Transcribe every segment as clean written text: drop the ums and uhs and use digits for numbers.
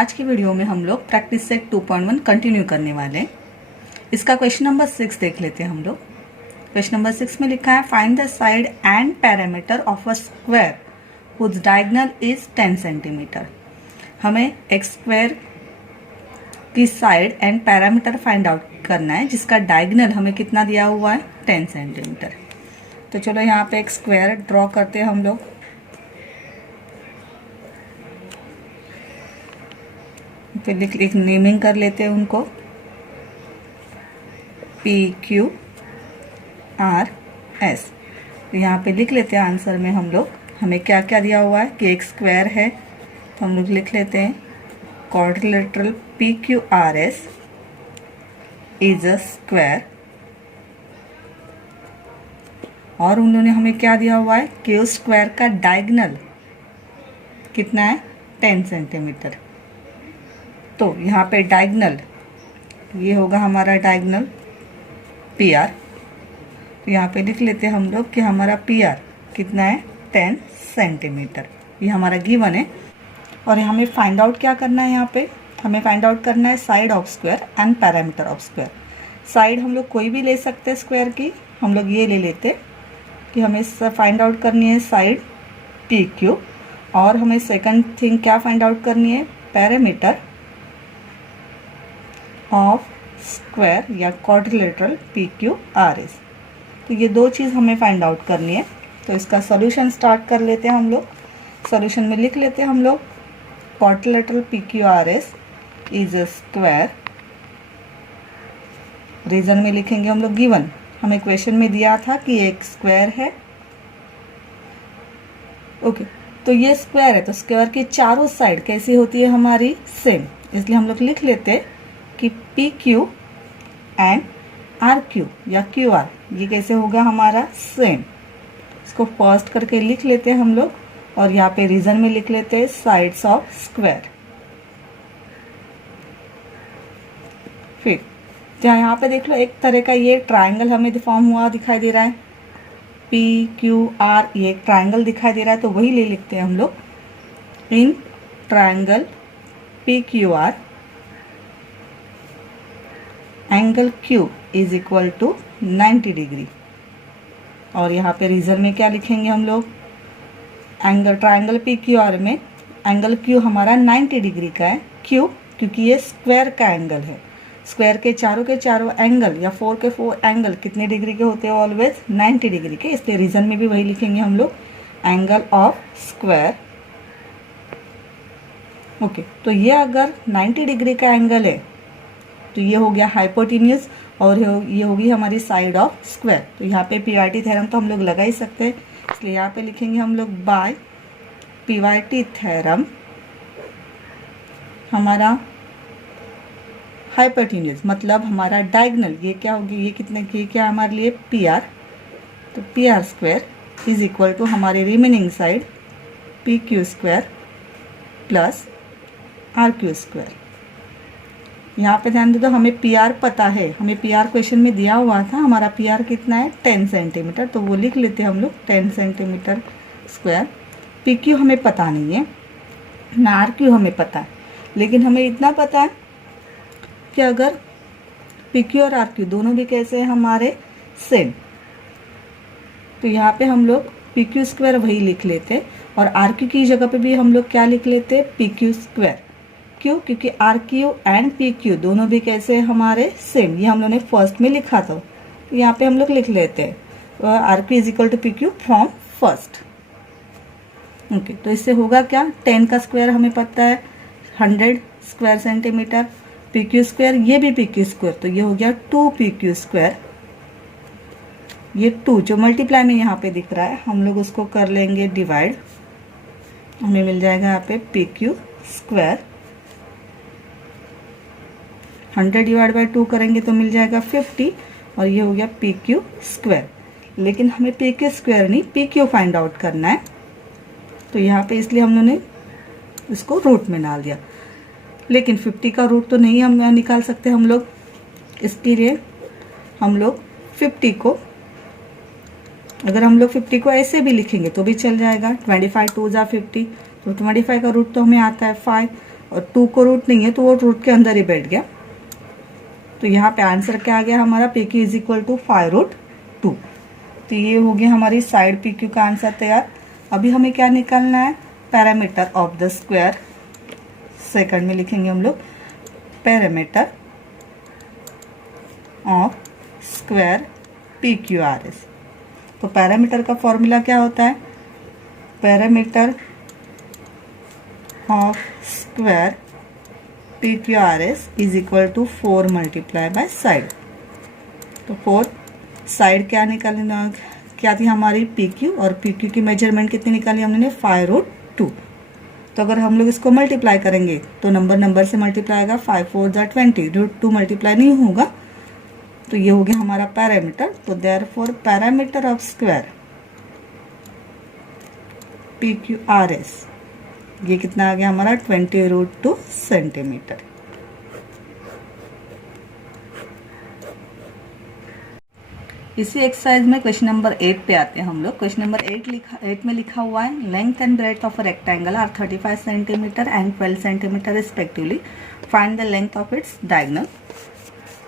आज की वीडियो में हम लोग प्रैक्टिस सेट 2.1 कंटिन्यू करने वाले हैं। इसका क्वेश्चन नंबर 6 देख लेते हैं हम लोग। क्वेश्चन नंबर 6 में लिखा है find the side and parameter of a square whose diagonal is 10 centimetre. हमें एक्स स्क्वायर की side and parameter find out करना है जिसका डायगोनल हमें कितना दिया हुआ है 10 सेंटीमीटर। तो चलो यहाँ पे एक स्क्वायर ड्रॉ करते हैं हम लोग। फिर एक नेमिंग कर लेते हैं उनको, PQRS। यहाँ पे लिख लेते हैं आंसर में हम लोग हमें क्या क्या दिया हुआ है कि एक स्क्वायर है, तो हम लोग लिख लेते हैं quadrilateral PQRS is a square. और उन्होंने हमें क्या दिया हुआ है कि उस स्क्वायर का डायगोनल कितना है 10 सेंटीमीटर। तो यहाँ पे डायगोनल ये होगा हमारा डायगोनल PR। तो यहाँ पे लिख लेते हैं हम लोग कि हमारा PR कितना है 10 सेंटीमीटर। ये हमारा गिवन है। और हमें फाइंड आउट क्या करना है, यहाँ पे हमें फाइंड आउट करना है side of square and parameter of square. Side हम लोग कोई भी ले सकते हैं स्क्वायर की, हम लोग ये ले लेते कि हमें फाइंड आउट करनी है साइड PQ। और हमें सेकंड थिंग क्या फाइंड आउट करनी है, पैरामीटर ऑफ स्क्वायर या क्वाड्रिलेटरल PQRS। तो ये दो चीज़ हमें फाइंड आउट करनी है। तो इसका सॉल्यूशन स्टार्ट कर लेते हैं हम लोग। सॉल्यूशन में लिख लेते हैं हम लोग quadrilateral PQRS is a square. Reason में लिखेंगे हम लोग गिवन, हमें क्वेश्चन में दिया था कि एक स्क्वायर है। ओके, तो ये स्क्वायर है तो स्क्वायर की चारों साइड कैसी होती है हमारी सेम, इसलिए हम लोग लिख लेते हैं कि PQ एंड RQ या QR ये कैसे होगा हमारा सेम। इसको फर्स्ट करके लिख लेते हैं हम लोग और यहाँ पे रीजन में लिख लेते हैं साइड्स ऑफ स्क्वायर। फिर यहाँ पे देख लो एक तरह का ये ट्रायंगल हमें फॉर्म हुआ दिखाई दे रहा है, PQR ये एक ट्रायंगल दिखाई दे रहा है। तो वही ले लिखते हैं हम लोग in triangle PQR angle Q is equal to 90 degree. और यहाँ पे रीजन में क्या लिखेंगे हम लोग, एंगल ट्रायंगल PQR में एंगल Q हमारा 90 डिग्री का है। क्यों? क्योंकि ये स्क्वायर का एंगल है। स्क्वायर के चारों एंगल या 4 के 4 एंगल कितने डिग्री के होते हैं, ऑलवेज 90 डिग्री के। इसलिए रीजन में भी वही लिखेंगे हम लोग एंगल ऑफ स्क्वायर। ओके, तो ये अगर 90 डिग्री का एंगल है तो ये हो गया हाइपोटेन्यूज और ये होगी हमारी साइड ऑफ स्क्वायर। तो यहाँ पे PYT थ्योरम तो हम लोग लगा ही सकते हैं, इसलिए यहाँ पे लिखेंगे हम लोग बाय PYT थ्योरम हमारा हाइपोटेन्यूज मतलब हमारा डायगोनल ये क्या होगी, ये कितने की क्या हमारे लिए PR। तो PR square is equal to हमारी remaining side PQ square plus RQ square. यहाँ पे ध्यान दे दो हमें PR पता है, हमें PR क्वेश्चन में दिया हुआ था, हमारा PR कितना है 10 सेंटीमीटर। तो वो लिख लेते हैं हम लोग 10 सेंटीमीटर स्क्वायर। PQ हमें पता नहीं है ना RQ हमें पता है, लेकिन हमें इतना पता है कि अगर PQ और RQ दोनों भी कैसे हैं हमारे सेम, तो यहाँ पे हम लोग PQ स्क्वायर वही लिख लेते और RQ की जगह पे भी हम लोग क्या लिख लेते PQ स्क्वायर। क्यों? क्योंकि RQ एंड PQ दोनों भी कैसे हैं हमारे सेम। ये हम लोगों ने फर्स्ट में लिखा था, यहाँ पे हम लोग लिख लेते हैं RQ is equal to PQ from first. Okay, तो इससे होगा क्या, 10 का स्क्वायर हमें पता है 100 स्क्वायर सेंटीमीटर, PQ स्क्वायर ये भी PQ स्क्वायर, तो ये हो गया 2PQ स्क्वायर। ये 2 जो मल्टीप्लाई में यहाँ पे दिख रहा है हम लोग उसको कर लेंगे डिवाइड, हमें मिल जाएगा यहाँ पे PQ स्क्वायर। 100 डिवाइड बाई 2 करेंगे तो मिल जाएगा 50 और ये हो गया PQ स्क्वायर। लेकिन हमें PQ स्क्वायर नहीं PQ फाइंड आउट करना है, तो यहाँ पे इसलिए हम लोगों ने इसको रूट में डाल दिया। लेकिन 50 का रूट तो नहीं हम निकाल सकते हम लोग, इसके लिए हम लोग 50 को अगर हम लोग 50 को ऐसे भी लिखेंगे तो भी चल जाएगा। 25 2 जा 50, तो 25 का रूट तो हमें आता है 5, और 2 को रूट नहीं है तो वो रूट के अंदर ही बैठ गया। तो यहाँ पे आंसर क्या आ गया हमारा, P Q is equal to 5√2। तो ये हो गया हमारी साइड पी क्यू का आंसर तैयार। अभी हमें क्या निकालना है, parameter of the square. Second में लिखेंगे हम लोग parameter of square P Q R S. तो पैरामीटर का फॉर्मूला क्या होता है, parameter of square P Q R S is equal to 4 multiply by side. तो 4 साइड क्या निकालना, क्या थी हमारी पी क्यू, और पी क्यू की मेजरमेंट कितनी निकाली हमने 5√2। तो अगर हम लोग इसको मल्टीप्लाई करेंगे तो नंबर से मल्टीप्लाई आएगा, 5 4 जा 20, √2 मल्टीप्लाई नहीं होगा। तो ये हो गया हमारा पैरामीटर। तो therefore parameter of square P Q R S, ये कितना आ गया हमारा 20√2 सेंटीमीटर। इसी एक्सरसाइज में क्वेश्चन नंबर 8 पे आते हैं हम लोग। क्वेश्चन नंबर 8 में लिखा हुआ है length and breadth of a rectangle are 35 centimetre and 12 centimetre respectively, find the length of its diagonal.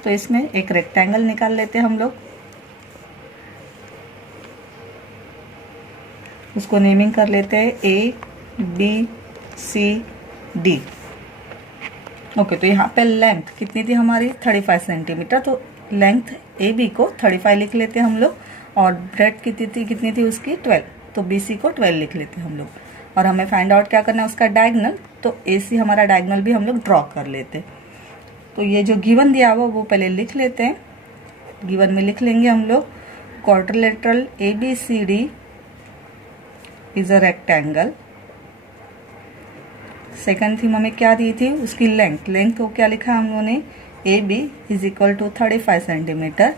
तो इसमें एक रेक्टेंगल निकाल लेते हैं हम लोग, उसको नेमिंग कर लेते हैं A B C D. Okay, तो यहाँ पे लेंथ कितनी थी हमारी 35 सेंटीमीटर, तो लेंथ ए बी को 35 लिख लेते हैं हम लोग, और ब्रेड्थ कितनी थी उसकी 12, तो बी सी को 12 लिख लेते हैं हम लोग। और हमें फाइंड आउट क्या करना है उसका डायगोनल, तो ए सी हमारा डायगोनल भी हम लोग ड्रॉ कर लेते हैं। तो ये जो गिवन दिया हुआ वो पहले लिख लेते हैं। गिवन में लिख लेंगे हम लोग quadrilateral A B C D is a rectangle. Second theme हमें क्या दी थी, उसकी लेंथ को क्या लिखा हम लोगों ने, A B is equal to 35 centimetre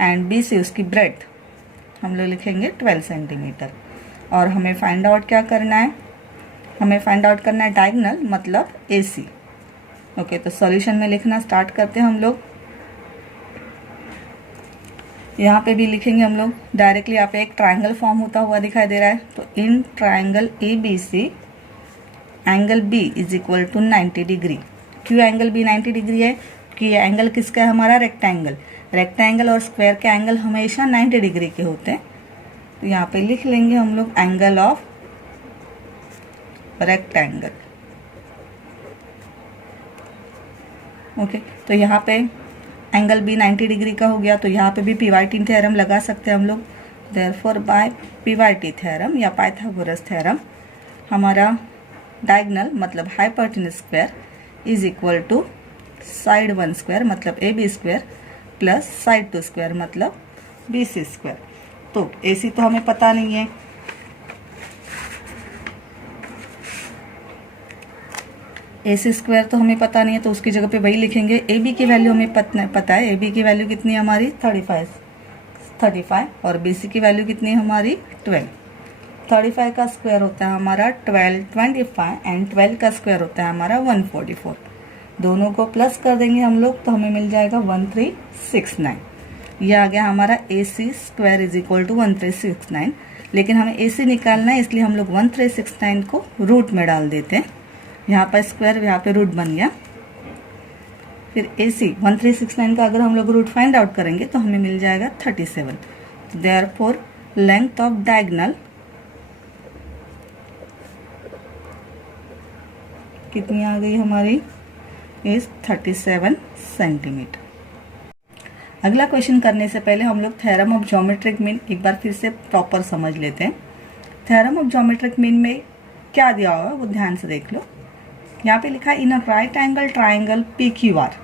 and B C उसकी ब्रेड्थ हम लोग लिखेंगे 12 सेंटीमीटर। और हमें फाइंड आउट क्या करना है, हमें फाइंड आउट करना है डायगोनल मतलब ए सी। ओके, तो सॉल्यूशन में लिखना स्टार्ट करते हैं हम लोग। यहाँ पे भी लिखेंगे हम लोग डायरेक्टली, यहाँ पे एक ट्राइंगल फॉर्म होता हुआ दिखाई दे रहा है। तो in triangle A B C angle B is equal to 90 degree. क्यों एंगल बी 90 डिग्री है, कि एंगल किसका है हमारा, रेक्टेंगल और स्क्वायर के एंगल हमेशा 90 डिग्री के होते हैं। तो यहाँ पे लिख लेंगे हम लोग एंगल ऑफ रेक्टेंगल। ओके, तो यहाँ पे एंगल बी 90 डिग्री का हो गया, तो यहाँ पे भी पीवाईटी थ्योरम लगा सकते हैं हम लोग। देयरफॉर बाय पीवाईटी थ्योरम या पाइथागोरस थ्योरम हमारा डायगोनल मतलब hypotenuse square is equal to side 1 square मतलब A B square plus side 2 square मतलब बी सी स्क्वायर। तो ए सी तो हमें पता नहीं है, ए सी स्क्वायर तो हमें पता नहीं है, तो उसकी जगह पे वही लिखेंगे। ए बी की वैल्यू हमें पता है, ए बी की वैल्यू कितनी है हमारी 35 और बी सी की वैल्यू कितनी है हमारी 12। 35 का स्क्वायर होता है हमारा 12 25 एंड 12 का स्क्वायर होता है हमारा 144। दोनों को प्लस कर देंगे हम लोग तो हमें मिल जाएगा 1369। ये आ गया हमारा ए सी स्क्वायर इज इक्वल टू 1369। लेकिन हमें ए सी निकालना है, इसलिए हम लोग 1369 को रूट में डाल देते हैं। यहाँ पर स्क्वायर, यहाँ पे रूट बन गया। फिर ए सी 1369 का अगर हम लोग रूट फाइंड आउट करेंगे तो हमें मिल जाएगा 37। देयरफॉर लेंथ ऑफ डायगोनल कितनी आ गई हमारी, इज 37 सेंटीमीटर। अगला क्वेश्चन करने से पहले हम लोग थ्योरम ऑफ ज्योमेट्रिक मीन एक बार फिर से प्रॉपर समझ लेते हैं। थ्योरम ऑफ ज्योमेट्रिक मीन में क्या दिया हुआ है वो ध्यान से देख लो। यहाँ पे लिखा है in a right angle triangle P Q R.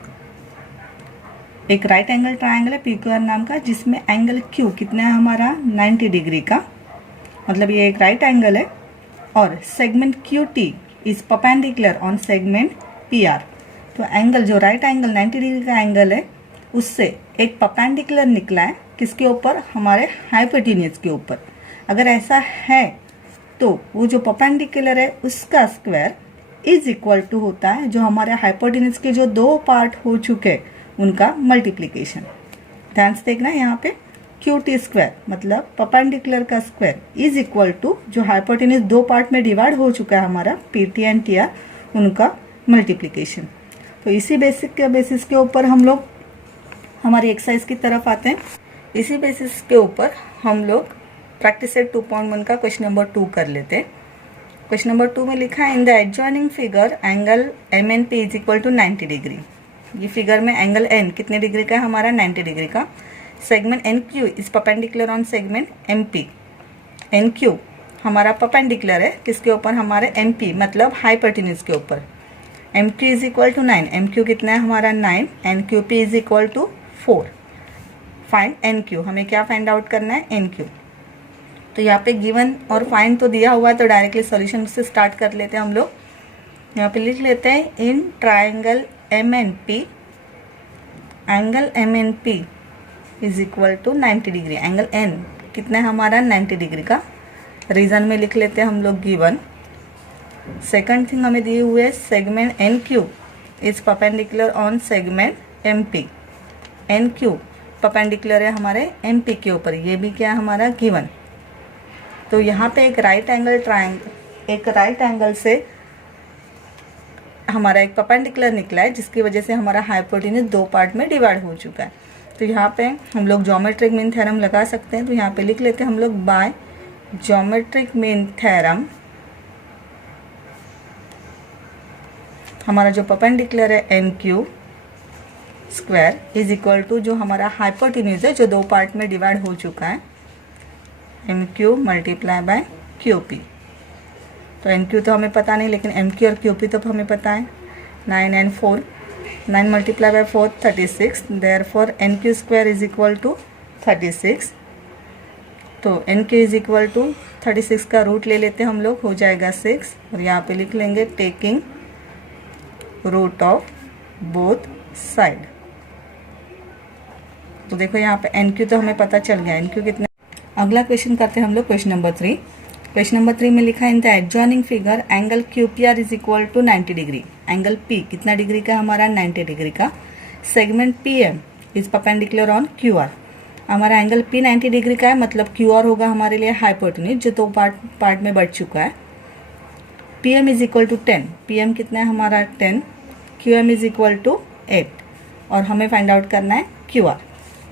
एक राइट एंगल ट्राइंगल है पी क्यू आर नाम का, जिसमें एंगल क्यू कितना है हमारा 90 डिग्री का, मतलब ये एक राइट एंगल है। और segment Q T is perpendicular on segment P R. तो एंगल जो राइट एंगल 90 डिग्री का एंगल है उससे एक परपेंडिकुलर निकला है किसके ऊपर, हमारे हाइपोटेन्यूज के ऊपर। अगर ऐसा है तो वो जो परपेंडिकुलर है उसका स्क्वायर इज इक्वल टू होता है जो हमारे हाइपोटेन्यूज के जो 2 पार्ट हो चुके उनका मल्टीप्लीकेशन। ध्यान से देखना यहाँ पे क्यू टी स्क्वायर मतलब परपेंडिकुलर का स्क्वायर इज इक्वल टू जो हाइपोटेन्यूज 2 पार्ट में डिवाइड हो चुका है हमारा P T and T R, उनका मल्टीप्लिकेशन। तो इसी बेसिस के ऊपर हम लोग हमारी एक्सरसाइज की तरफ आते हैं। इसी बेसिस के ऊपर हम लोग प्रैक्टिस सेट 2.1 का क्वेश्चन नंबर 2 कर लेते हैं। क्वेश्चन नंबर 2 में लिखा है in the adjoining figure angle MNP is equal to 90 degree. ये फिगर में एंगल N कितने डिग्री का है हमारा, 90 डिग्री का। Segment NQ is perpendicular on segment MP। NQ हमारा परपेंडिकुलर है किसके ऊपर, हमारे MP मतलब हाइपोटेन्यूज के ऊपर। MQ is equal to 9, MQ कितना है हमारा 9, NQP is equal to 4। Find NQ, हमें क्या फाइंड आउट करना है, NQ। तो यहाँ पे गिवन और फाइंड तो दिया हुआ है, तो डायरेक्टली सॉल्यूशन से स्टार्ट कर लेते हैं हम लोग। यहाँ पे लिख लेते हैं in triangle MNP angle MNP is equal to 90 degree. Angle N कितना है हमारा, 90 डिग्री का। रीजन में लिख लेते हैं हम लोग गिवन। सेकंड थिंग हमें दिए हुए segment NQ is perpendicular on segment MP। NQ perpendicular है हमारे MP के ऊपर, ये भी क्या है हमारा गिवन। तो यहाँ पे एक राइट एंगल से हमारा एक परपेंडिकुलर निकला है, जिसकी वजह से हमारा हाइपोटेन्यूज 2 पार्ट में डिवाइड हो चुका है। तो यहाँ पे हम लोग ज्योमेट्रिक मीन थ्योरम लगा सकते हैं। तो यहाँ पे लिख लेते हैं हम लोग बाय ज्योमेट्रिक मीन थ्योरम हमारा जो परपेंडिकुलर है NQ square is equal to जो हमारा हाइपोटेन्यूज है जो 2 पार्ट में डिवाइड हो चुका है, MQ मल्टीप्लाई बाय QP। तो NQ तो हमें पता नहीं, लेकिन MQ और QP तो हमें पता है। 9 and 4, 9 multiply by 4 36, therefore NQ square is equal to 36। तो NQ इज इक्वल टू 36 का रूट ले लेते हैं हम लोग, हो जाएगा 6। और यहाँ पे लिख लेंगे taking root of both side. तो देखो यहाँ पे NQ तो हमें पता चल गया, NQ कितना। अगला क्वेश्चन करते हैं हम लोग क्वेश्चन नंबर 3। क्वेश्चन नंबर 3 में लिखा है in the adjoining figure angle QPR is equal to 90 degree. Angle P कितना डिग्री का हमारा, 90 डिग्री का। Segment PM is perpendicular on QR। हमारा एंगल P 90 डिग्री का है, मतलब QR होगा हमारे लिए हाइपोटेन्यूज जो 2 पार्ट में बढ़ चुका है। PM is equal to 10, PM कितना है हमारा 10, QM इज इक्वल टू 8 और हमें फाइंड आउट करना है QR।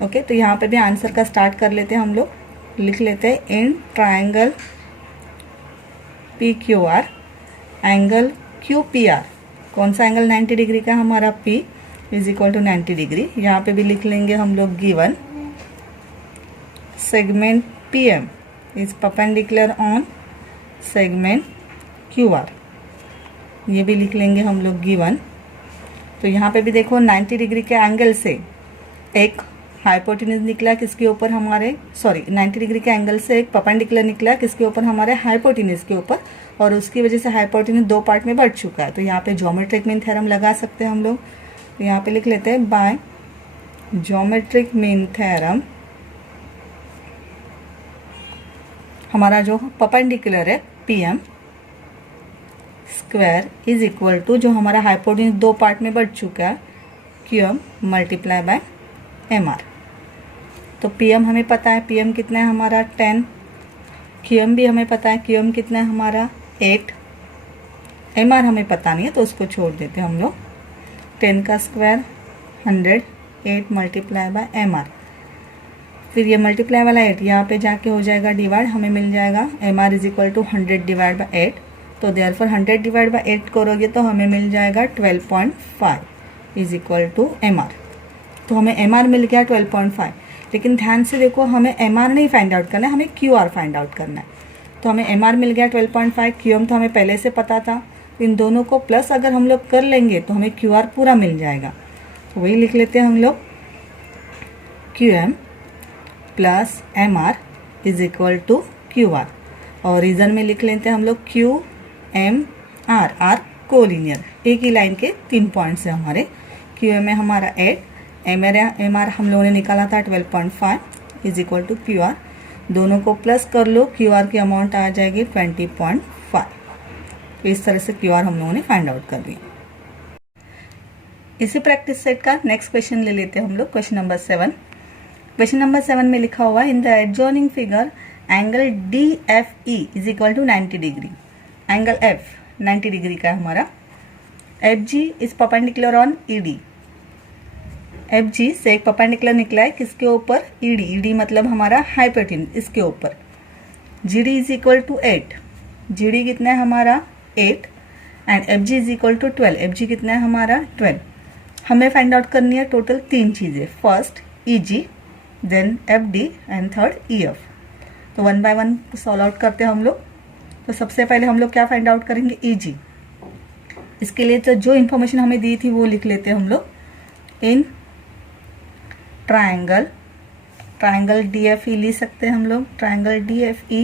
ओके, तो यहाँ पे भी आंसर का स्टार्ट कर लेते हैं हम लोग। लिख लेते हैं in triangle PQR angle QPR, कौन सा एंगल 90 डिग्री का हमारा P is equal to 90 degree. यहाँ पे भी लिख लेंगे हम लोग given segment PM is perpendicular on segment QR, ये भी लिख लेंगे हम लोग गिवन। तो यहाँ पे भी देखो 90 डिग्री के एंगल से एक हाइपोटेन्यूज निकला किसके ऊपर, हमारे 90 डिग्री के एंगल से एक परपेंडिकुलर निकला किसके ऊपर, हमारे हाइपोटेन्यूज के ऊपर, और उसकी वजह से हाइपोटेन्यूज 2 पार्ट में बढ़ चुका है। तो यहाँ पे ज्योमेट्रिक मीन थ्योरम लगा सकते हैं हम लोग। तो यहाँ पे लिख लेते हैं बाय ज्योमेट्रिक मीन थ्योरम हमारा जो परपेंडिकुलर है PM square is equal to जो हमारा हाइपोटेन्यूज 2 पार्ट में बढ़ चुका है QM मल्टीप्लाई बाय MR। तो PM हमें पता है, PM कितना है हमारा 10, QM भी हमें पता है, QM कितना है हमारा 8, MR हमें पता नहीं है तो उसको छोड़ देते हैं हम लोग। 10 का स्क्वायर 100, 8 मल्टीप्लाई बाय MR। फिर ये मल्टीप्लाई वाला 8 यहाँ पे जाके हो जाएगा डिवाइड, हमें मिल जाएगा MR is equal to 100 divide by 8। तो देयरफॉर 100 डिवाइड बाय 8 करोगे तो हमें मिल जाएगा 12.5 इज इक्वल टू MR। तो हमें MR मिल गया 12.5, लेकिन ध्यान से देखो हमें MR नहीं फाइंड आउट करना है, हमें QR फाइंड आउट करना है। तो हमें MR मिल गया 12.5, QM तो हमें पहले से पता था। इन दोनों को प्लस अगर हम लोग कर लेंगे तो हमें QR पूरा मिल जाएगा। तो वही लिख लेते हैं हम लोग QM plus MR is equal to QR। और रीजन में लिख लेते हैं हम लोग QMR, R कोलिनियर, एक ही लाइन के 3 पॉइंट्स है हमारे। QM है हमारा 8, MR हम लोगों ने निकाला था 12.5 इज इक्वल टू QR। दोनों को प्लस कर लो, QR की अमाउंट आ जाएगी 20.5। तो इस तरह से QR हम लोगों ने फाइंड आउट कर दिया। इसी प्रैक्टिस सेट का नेक्स्ट क्वेश्चन ले लेते हैं हम लोग, क्वेश्चन नंबर 7। क्वेश्चन नंबर 7 में लिखा हुआ in the adjoining figure angle DFE is equal to 90 degree. Angle F 90 degree का है हमारा। F G is perpendicular on E D. F G से एक परपेंडिकुलर निकला है किसके ऊपर, ई डी। ई डी मतलब हमारा हाइपोटेन्यूज, इसके ऊपर। G D is equal to 8। G D कितना है हमारा 8 and F G is equal to 12। F G कितना है हमारा 12। हमें फाइंड आउट करनी है टोटल 3 चीज़ें, first E G, then F D and third E F. तो 1 बाय 1 सॉल्व आउट करते हैं हम लोग। तो सबसे पहले हम लोग क्या फाइंड आउट करेंगे, ई जी। इसके लिए तो जो इन्फॉर्मेशन हमें दी थी वो लिख लेते हैं हम लोग। In triangle, triangle D F E लिख सकते हैं हम लोग। Triangle D F E,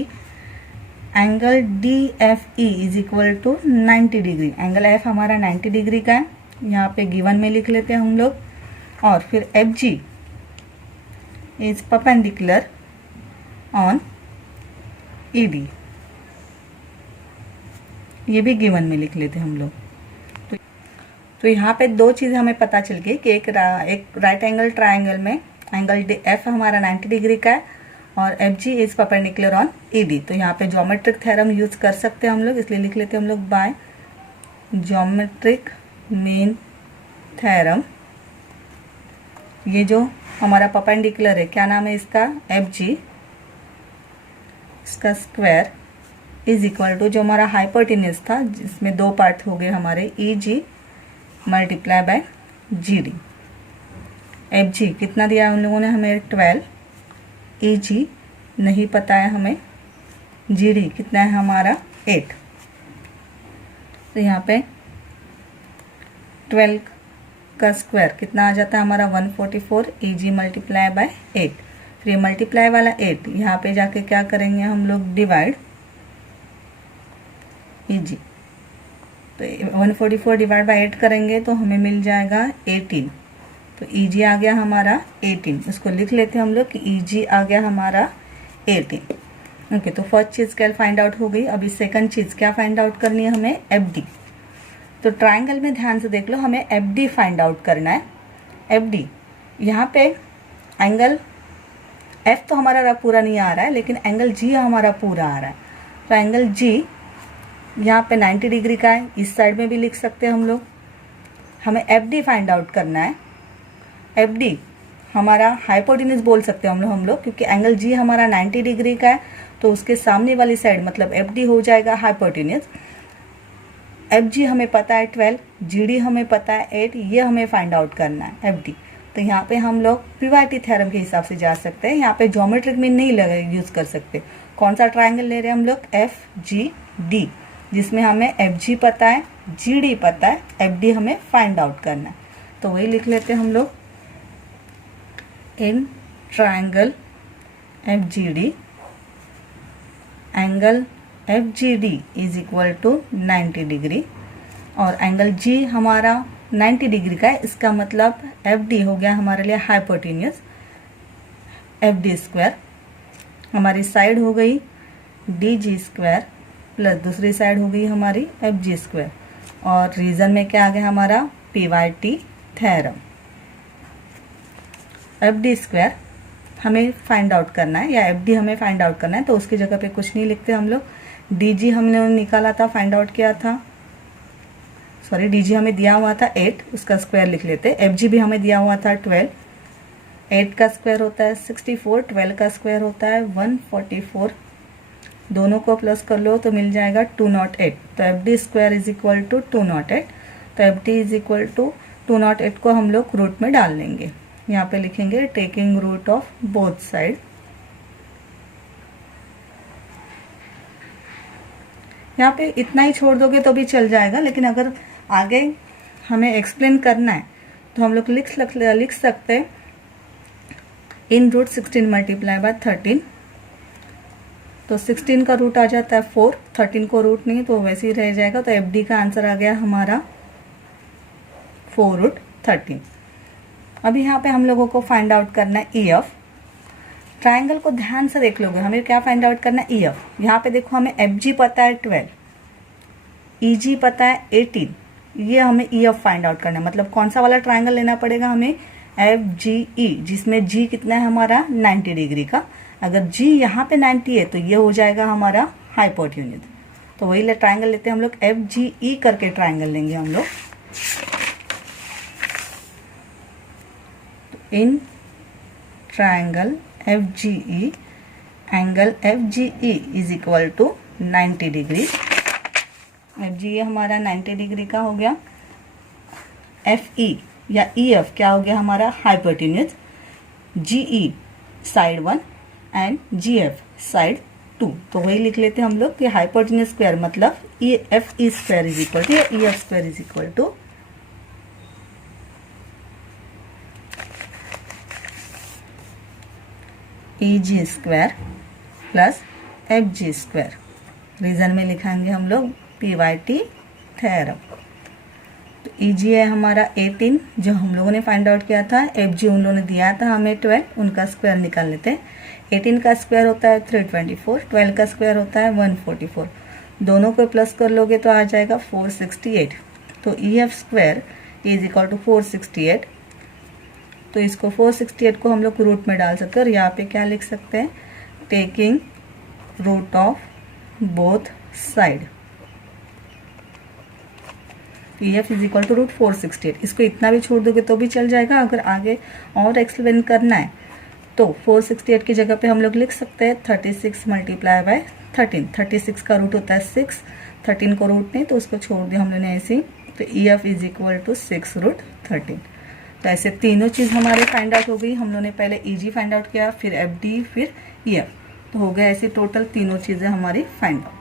angle D F E is equal to 90 degree. Angle F हमारा 90 डिग्री का है, यहाँ पे गिवन में लिख लेते हैं हम लोग। और फिर F G is perpendicular on E D, ये भी गिवन में लिख लेते हैं हम लोग। तो यहाँ पे 2 चीज़ें हमें पता चल गई कि एक राइट एंगल ट्राइंगल में एंगल एफ हमारा 90 डिग्री का है और F G is perpendicular on E D. तो यहाँ पे ज्योमेट्रिक थ्योरम यूज कर सकते हैं हम लोग, इसलिए लिख लेते हैं हम लोग बाय ज्योमेट्रिक मीन थ्योरम। ये जो हमारा परपेंडिकुलर है, क्या नाम है इसका, एफ जी, इसका स्क्वायर इज इक्वल टू जो हमारा हाइपोटेन्यूज था जिसमें 2 पार्ट हो गए हमारे, E G multiply by G D. F G कितना दिया उन लोगों ने हमें 12, ई जी नहीं पता है हमें, जी डी कितना है हमारा 8। तो यहाँ पे 12 का स्क्वायर कितना आ जाता है हमारा 144, ई जी मल्टीप्लाई बाय 8। फिर ये मल्टीप्लाई वाला 8 यहाँ पे जाके क्या करेंगे हम लोग, डिवाइड ई जी। तो 144 डिवाइड बाय 8 करेंगे तो हमें मिल जाएगा 18। तो ई जी आ गया हमारा 18, उसको लिख लेते हैं हम लोग कि ई जी आ गया हमारा 18। ओके, तो फर्स्ट चीज़ क्या फाइंड आउट हो गई। अभी सेकंड चीज़ क्या फाइंड आउट करनी है हमें, एफ डी। तो ट्राइंगल में ध्यान से देख लो, हमें एफ डी फाइंड आउट करना है। एफ डी यहाँ पे एंगल एफ तो हमारा पूरा नहीं आ रहा है, लेकिन एंगल जी हमारा पूरा आ रहा है। तो एंगल जी यहाँ पे 90 डिग्री का है, इस साइड में भी लिख सकते हैं हम लोग। हमें एफ डी फाइंड आउट करना है। एफ डी हमारा हाइपोटेन्यूज बोल सकते हैं हम लोग क्योंकि एंगल जी हमारा 90 डिग्री का है, तो उसके सामने वाली साइड मतलब एफ डी हो जाएगा हाइपोटेन्यूज। एफ जी हमें पता है 12, जी डी हमें पता है 8, ये हमें फाइंड आउट करना है एफ डी। तो यहाँ पे हम लोग पीवाईटी थ्योरम के हिसाब से जा सकते हैं, यहाँ पे ज्योमेट्रिक मीन नहीं यूज कर सकते। कौन सा ट्राइंगल ले रहे हैं हम लोग, एफ जी डी, जिसमें हमें एफ जी पता है, जी डी पता है, एफ डी हमें फाइंड आउट करना है। तो वही लिख लेते हैं हम लोग, in triangle F G D, angle F G D is equal to 90 degree और एंगल जी हमारा 90 डिग्री का है, इसका मतलब एफ डी हो गया हमारे लिए हाइपोटेन्यूज। एफ डी स्क्वायर हमारी साइड हो गई डी जी स्क्वायर प्लस दूसरी साइड हो गई हमारी एफ जी स्क्वायर, और रीजन में क्या आ गया हमारा, P Y T theorem. F D square हमें फाइंड आउट करना है या एफ डी हमें फाइंड आउट करना है, तो उसकी जगह पे कुछ नहीं लिखते हम लोग। डी जी हमने निकाला था, फाइंड आउट किया था, सॉरी डी जी हमें दिया हुआ था 8, उसका स्क्वायर लिख लेते। एफ जी भी हमें दिया हुआ था 12, 8 का स्क्वायर होता है 64, 12 का स्क्वायर होता है 144, दोनों को प्लस कर लो तो मिल जाएगा 208। तो F D square is equal to 208। तो F D is equal to 208 को हम लोग रूट में डाल लेंगे। यहाँ पे लिखेंगे taking root of both side. यहाँ पे इतना ही छोड़ दोगे तो भी चल जाएगा, लेकिन अगर आगे हमें एक्सप्लेन करना है तो हम लोग लिख सकते हैं इन रूट 16 मल्टीप्लाई बाय 13। तो 16 का रूट आ जाता है 4, 13 को रूट नहीं तो वैसे ही रह जाएगा। तो एफ डी का आंसर आ गया हमारा 4 रूट 13। अभी यहाँ पे हम लोगों को फाइंड आउट करना है ई एफ। ट्राइंगल को ध्यान से देख लोगे, हमें क्या फाइंड आउट करना है, ई एफ। यहाँ पे देखो हमें एफ जी पता है 12, ई जी पता है 18, ये हमें ई एफ फाइंड आउट करना है। मतलब कौन सा वाला ट्राइंगल लेना पड़ेगा हमें, एफ जी ई, जिसमें जी कितना है हमारा 90 डिग्री का। अगर जी यहाँ पे 90 है तो ये हो जाएगा हमारा हाइपोटेन्यूज। तो वही ट्राइंगल लेते हैं हम लोग, एफ जी ई करके ट्राइंगल लेंगे हम लोग। In triangle FGE, angle FGE is equal to 90 degree. FGE हमारा 90 डिग्री का हो गया। FE या EF क्या हो गया हमारा hypotenuse. GE side 1 and GF side 2। तो वही लिख लेते हैं हम लोग कि हाइपोटेन्यूज स्क्वायर मतलब FE square is equal to या EF square is equal to EG square plus FG square. Reason में लिखाएंगे हम लोग PYT थ्योरम। तो EG है हमारा 18 जो हम लोगों ने फाइंड आउट किया था। FG उन लोगों ने दिया था हमें 12, उनका स्क्वायर निकाल लेते हैं। 18 का स्क्वायर होता है 324, 12 का स्क्वायर होता है 144। दोनों को प्लस कर लोगे तो आ जाएगा 468। तो EF square is equal to 468। तो इसको 468 को हम लोग रूट में डाल सकते हैं और यहाँ पे क्या लिख सकते हैं, taking root of both side. EF is equal to root 468। इसको इतना भी छोड़ दोगे तो भी चल जाएगा। अगर आगे और एक्सप्लेन करना है तो 468 की जगह पे हम लोग लिख सकते हैं 36 मल्टीप्लाई बाय 13। 36 का रूट होता है 6, 13 को रूट नहीं तो उसको छोड़ दिया हम लोगों ने ऐसे। तो EF is equal to 6 root 13। तो ऐसे तीनों चीज़ हमारे फाइंड आउट हो गई। हम लोगों ने पहले EG फाइंड आउट किया, फिर FD, फिर EF। तो हो गया ऐसे टोटल तीनों चीज़ें हमारी फाइंड आउट।